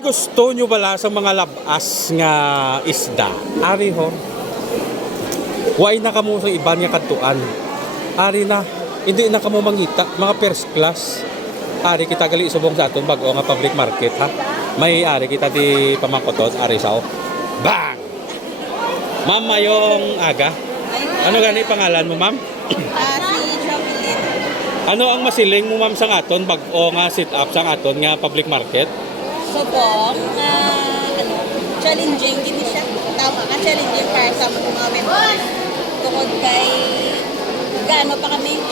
Gusto nyo bala sa mga labas nga isda? Ari ho. Huwag na kamo sa iban nga katuan. Ari na. Hindi na kamo mangita. Mga first class. Ari kita gali subong sa aton bago nga public market ha. May ari kita di pamangkotot. Ari sao. Bang! Ma'am, mayong aga. Ano gani pangalan mo, ma'am? Si Jovelyn. Ano ang masiling mo, ma'am, sa aton bago nga sit up sa aton nga public market? Subong, challenging din siya. Tama ka, challenging para sa mga members. Tungkol kay gaano pa kami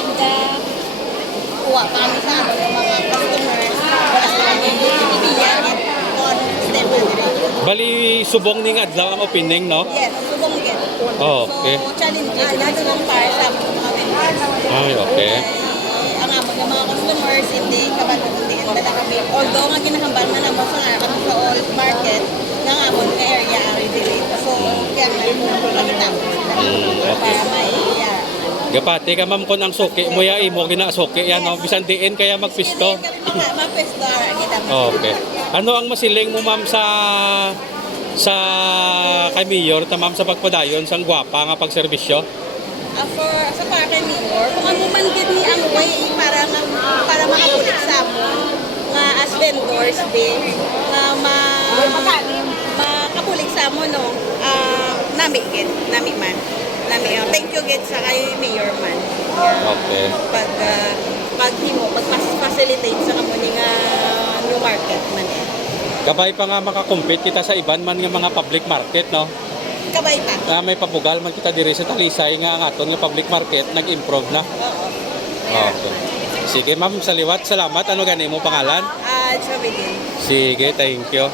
kuha pa kami sa mga customers. Wala sa kami bibigyan on step na dire. Bali subong ning adlaw ang opening, no? Yes, subong din. Oh, okay. So, challenging din para sa mga members. Ay, okay. Ang among mga customers, hindi kabatundian dala kami. Although nga ginahambal na naman sa kami sa all market, ng among area ang dili. So, kaya nga pagkita Okay. para may Gapati ka, ma'am, kung ang suki mo ya imo gina suki yan, no? Bisan diin kaya magpisto. Mapisto kita. Okay. Ano ang masiling mo, ma'am, sa kay Mayor ta, ma'am, sa pagpadayon sang gwapa nga pagserbisyo? For sa parking mayor, kung ano man gid ni ang way para makapulik sa mo nga as vendors din nga makapulik sa mo no nami man thank you gid sa kay mayor man. Okay. Pag-facilitate sa kamo ni nga new market man. Kabay pa nga makakompete kita sa iban man nga mga public market, no? Kabay pa. May papugal man kita diri sa Talisay nga ang aton nga public market nag-improve na. Oo. Okay. Sige, ma'am, sa liwat. Salamat. Ano gani mo pangalan? Jovelyn. Sige, thank you.